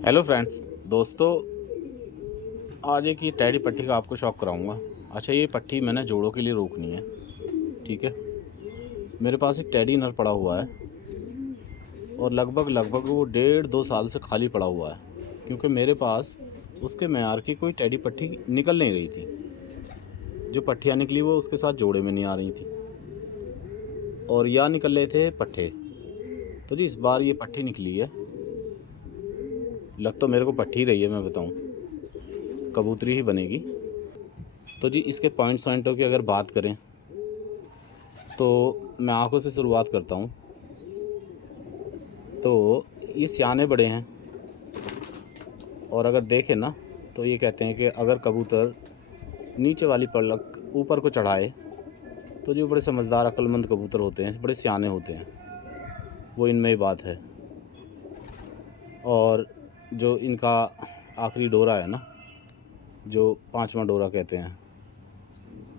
Hello friends, दोस्तों, आज एक ये टैडी पट्टी का आपको शौक कराऊंगा। अच्छा, ये पट्टी मैंने जोड़ों के लिए रोकनी है। ठीक है, मेरे पास एक टैडी नर पड़ा हुआ है और लगभग वो 1.5-2 साल से खाली पड़ा हुआ है, क्योंकि मेरे पास उसके म्यार की कोई टैडी पट्टी निकल नहीं रही थी। जो पट्टियाँ निकली वो उसके साथ जोड़े में नहीं आ रही थी और या निकल रहे थे पट्टे। तो जी इस बार ये पट्टी निकली है। लग तो मेरे को पट्टी रही है, मैं बताऊँ कबूतरी ही बनेगी। तो जी इसके पॉइंटों की अगर बात करें तो मैं आँखों से शुरुआत करता हूँ। तो ये सियाने बड़े हैं और अगर देखें ना तो ये कहते हैं कि अगर कबूतर नीचे वाली पलक ऊपर को चढ़ाए तो जो बड़े समझदार अक्लमंद कबूतर होते हैं, बड़े सियाने होते हैं, वो इनमें ही बात है। और जो इनका आखिरी डोरा है ना, जो 5वां डोरा कहते हैं,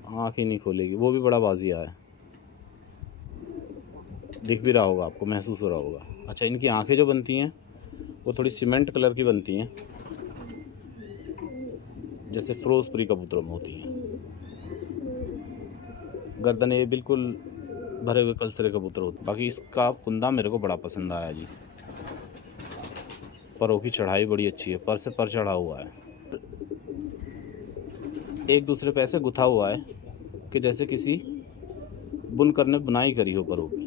आँख ही नहीं खोलेगी, वो भी बड़ा बाजिया है। दिख भी रहा होगा आपको, महसूस हो रहा होगा। अच्छा, इनकी आंखें जो बनती हैं वो थोड़ी सीमेंट कलर की बनती हैं, जैसे फिरोजपुरी कबूतरों में होती हैं। गर्दन ये बिल्कुल भरे हुए कलसरे कबूतर होते हैं। बाकी इसका कुंदा मेरे को बड़ा पसंद आया जी। परों की चढ़ाई बड़ी अच्छी है, पर से पर चढ़ा हुआ है, एक दूसरे पे ऐसे गुथा हुआ है कि जैसे किसी बुनकर ने बुनाई करी हो परों की।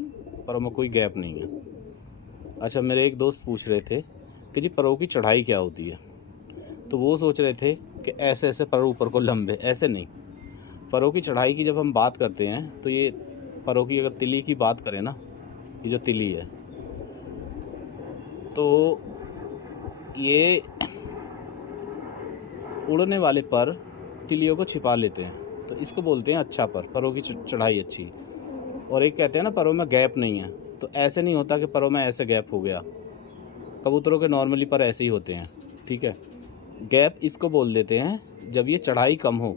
परों में कोई गैप नहीं है। अच्छा, मेरे एक दोस्त पूछ रहे थे कि जी परों की चढ़ाई क्या होती है, तो वो सोच रहे थे कि ऐसे ऐसे पर ऊपर को लंबे, ऐसे नहीं। परों की चढ़ाई की जब हम बात करते हैं तो ये परों की अगर तिली की बात करें ना, ये जो तिली है तो ये उड़ने वाले पर तिलियों को छिपा लेते हैं, तो इसको बोलते हैं अच्छा पर, परों की चढ़ाई अच्छी। और एक कहते हैं ना परों में गैप नहीं है, तो ऐसे नहीं होता कि परों में ऐसे गैप हो गया। कबूतरों के नॉर्मली पर ऐसे ही होते हैं। ठीक है, गैप इसको बोल देते हैं जब ये चढ़ाई कम हो,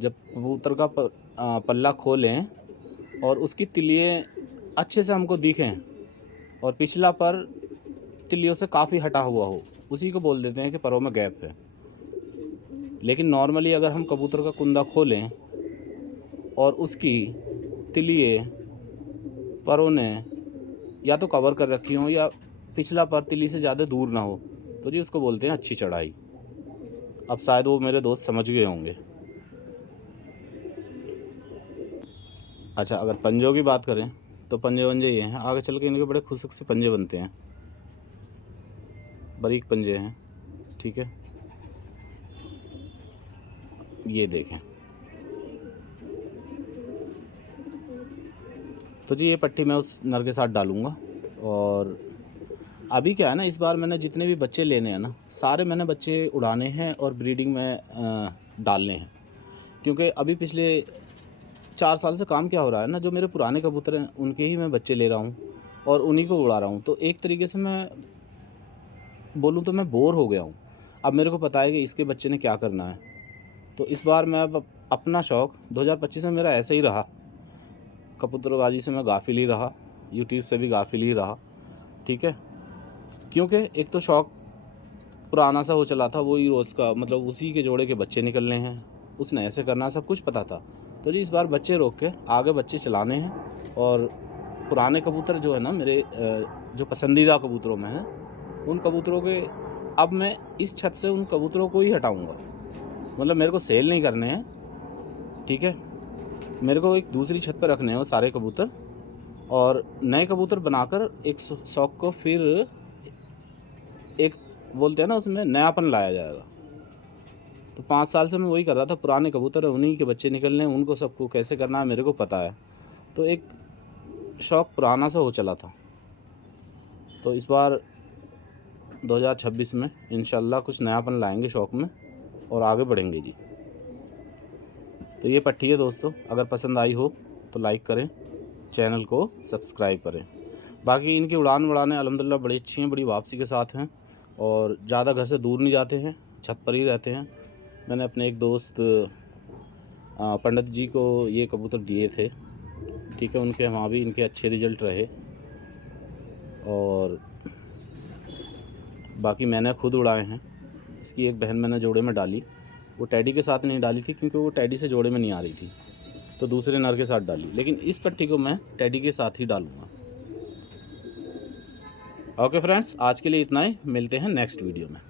जब कबूतर का पल्ला खोलें और उसकी तिलियाँ अच्छे से हमको दिखें और पिछला पर तिलियों से काफ़ी हटा हुआ हो, उसी को बोल देते हैं कि परों में गैप है। लेकिन नॉर्मली अगर हम कबूतर का कुंदा खोलें और उसकी तिलियाँ परों ने या तो कवर कर रखी हों या पिछला पर तिली से ज़्यादा दूर ना हो, तो जी उसको बोलते हैं अच्छी चढ़ाई। अब शायद वो मेरे दोस्त समझ गए होंगे। अच्छा, अगर पंजों की बात करें तो पंजे वंजे ये हैं, आगे चल के इनके बड़े खुशक से पंजे बनते हैं, बारीक पंजे हैं। ठीक है, ये देखें। तो जी ये पट्टी मैं उस नर के साथ डालूँगा। और अभी क्या है ना, इस बार मैंने जितने भी बच्चे लेने हैं ना, सारे मैंने बच्चे उड़ाने हैं और ब्रीडिंग में डालने हैं। क्योंकि अभी पिछले 4 साल से काम क्या हो रहा है ना, जो मेरे पुराने कबूतर हैं उनके ही मैं बच्चे ले रहा हूँ और उन्हीं को उड़ा रहा हूँ। तो एक तरीके से मैं बोलूँ तो मैं बोर हो गया हूँ। अब मेरे को पता है कि इसके बच्चे ने क्या करना है। तो इस बार मैं अब अपना शौक़ 2025 में मेरा ऐसे ही रहा। कबूतरबाजी से मैं गाफिल ही रहा, यूट्यूब से भी गाफिल ही रहा। ठीक है, क्योंकि एक तो शौक़ पुराना सा हो चला था, वही रोज़ का, मतलब उसी के जोड़े के बच्चे निकलने हैं, उसने ऐसे करना, सब कुछ पता था। तो जी इस बार बच्चे रोक के आगे बच्चे चलाने हैं। और पुराने कबूतर जो है ना मेरे, जो पसंदीदा कबूतरों में हैं, उन कबूतरों के अब मैं इस छत से उन कबूतरों को ही हटाऊंगा। मतलब मेरे को सेल नहीं करने हैं। ठीक है, मेरे को एक दूसरी छत पर रखने हैं वो सारे कबूतर, और नए कबूतर बनाकर एक शौक़ को फिर एक बोलते हैं ना, उसमें नयापन लाया जाएगा। तो 5 साल से मैं वही कर रहा था, पुराने कबूतर हैं, उन्हीं के बच्चे निकलने हैं, उनको सबको कैसे करना है मेरे को पता है। तो एक शौक़ पुराना सा हो चला था। तो इस बार 2026 में इंशाल्लाह कुछ नयापन लाएंगे शौक़ में और आगे बढ़ेंगे जी। तो ये पट्टी है दोस्तों, अगर पसंद आई हो तो लाइक करें, चैनल को सब्सक्राइब करें। बाकी इनकी उड़ानें अल्हम्दुलिल्लाह बड़ी अच्छी हैं, बड़ी वापसी के साथ हैं और ज़्यादा घर से दूर नहीं जाते हैं, छत पर ही रहते हैं। मैंने अपने एक दोस्त पंडित जी को ये कबूतर दिए थे। ठीक है, उनके वहाँ भी इनके अच्छे रिज़ल्ट रहे और बाकी मैंने खुद उड़ाए हैं। इसकी एक बहन मैंने जोड़े में डाली, वो टैडी के साथ नहीं डाली थी क्योंकि वो टैडी से जोड़े में नहीं आ रही थी, तो दूसरे नर के साथ डाली। लेकिन इस पट्टी को मैं टैडी के साथ ही डालूँगा। ओके फ्रेंड्स, आज के लिए इतना ही, मिलते हैं नेक्स्ट वीडियो में।